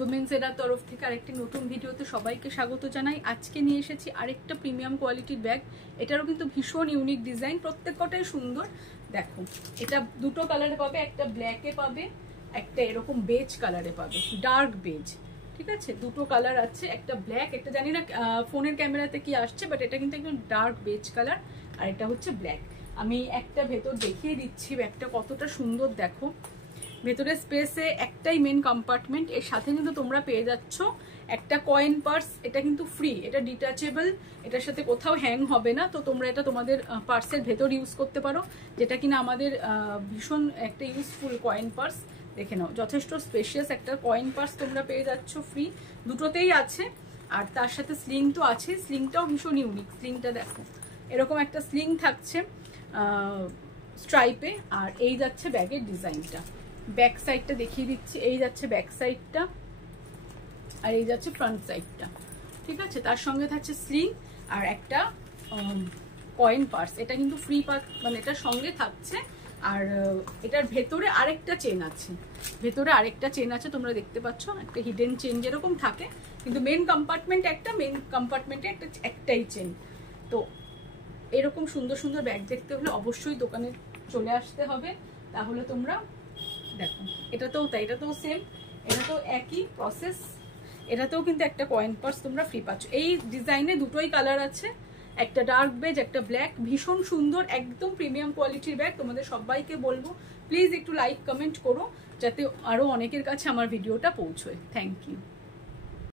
Women's এর তরফ থেকে আরেকটি নতুন ভিডিওতে সবাইকে স্বাগত জানাই। আজকে নিয়ে এসেছি আরেকটা প্রিমিয়াম কোয়ালিটির ব্যাগ। এটারও কিন্তু ভীষণ ইউনিক ডিজাইন, প্রত্যেকটাই সুন্দর। দেখো, এটা দুটো কালারে পাবে, একটা ব্ল্যাকে পাবে, একটা এরকম বেজ কালারে পাবে, ডার্ক বেজ। ঠিক আছে, দুটো কালার আছে, একটা ব্ল্যাক, একটা জানি না ফোনের ক্যামেরাতে কি আসছে, বাট এটা কিন্তু একদম ডার্ক বেজ কালার, আর এটা হচ্ছে ব্ল্যাক। আমি একটা ভেতর দেখিয়ে দিচ্ছি ব্যাগটা কতটা সুন্দর। দেখো, ভেতরে স্পেসে একটাই মেন কম্পার্টমেন্ট, এর সাথে কিন্তু তোমরা পেয়ে যাচ্ছ একটা কয়েন পার্স। এটা কিন্তু ফ্রি, এটা ডিটাচেবল, এটার সাথে কোথাও হ্যাং হবে না। তো তোমরা এটা তোমাদের পার্সের ভেতর ইউজ করতে পারো, যেটা কিনা আমাদের ভীষণ একটা ইউজফুল কয়েন পার্স। দেখে নাও, যথেষ্ট স্পেশিয়াস একটা কয়েন পার্স তোমরা পেয়ে যাচ্ছ ফ্রি, দুটোতেই আছে। আর তার সাথে স্লিং তো আছে, স্লিংটাও ভীষণ ইউনিক। স্লিংটা দেখো, এরকম একটা স্লিং থাকছে স্ট্রাইপে, আর এই যাচ্ছে ব্যাগের ডিজাইনটা। ব্যাক সাইডটা দেখিয়ে দিচ্ছি, এই যাচ্ছে ব্যাক সাইডটা, আর এই যাচ্ছে ফ্রন্ট সাইডটা। ঠিক আছে, তার সঙ্গে থাকছে স্লিং আর একটা কয়েন পার্স। এটা কিন্তু ফ্রি পার্স, মানে এটার সঙ্গে থাকছে। আর এটার ভেতরে আরেকটা চেন আছে, ভেতরে আরেকটা চেন আছে, তোমরা দেখতে পাচ্ছ একটা হিডেন চেন যেরকম থাকে, কিন্তু মেন কম্পার্টমেন্ট একটা, মেন কম্পার্টমেন্টে একটাই চেন। তো এরকম সুন্দর সুন্দর ব্যাগ দেখতে হলে অবশ্যই দোকানে চলে আসতে হবে। তাহলে তোমরা দেখো, এটাতেও তাই, এটাতেও সেম, এটাতেও একই প্রসেস। এটাতেও কিন্তু একটা কয়েন পার্স তোমরা ফ্রি পাচ্ছ। এই ডিজাইনে দুটোই কালার আছে, একটা ডার্ক বেজ, একটা ব্ল্যাক। ভীষণ সুন্দর, একদম প্রিমিয়াম কোয়ালিটির ব্যাগ। তোমাদের সবাইকে বলবো প্লিজ একটু লাইক কমেন্ট করো, যাতে আরো অনেকের কাছে আমার ভিডিওটা পৌঁছয়। Thank you.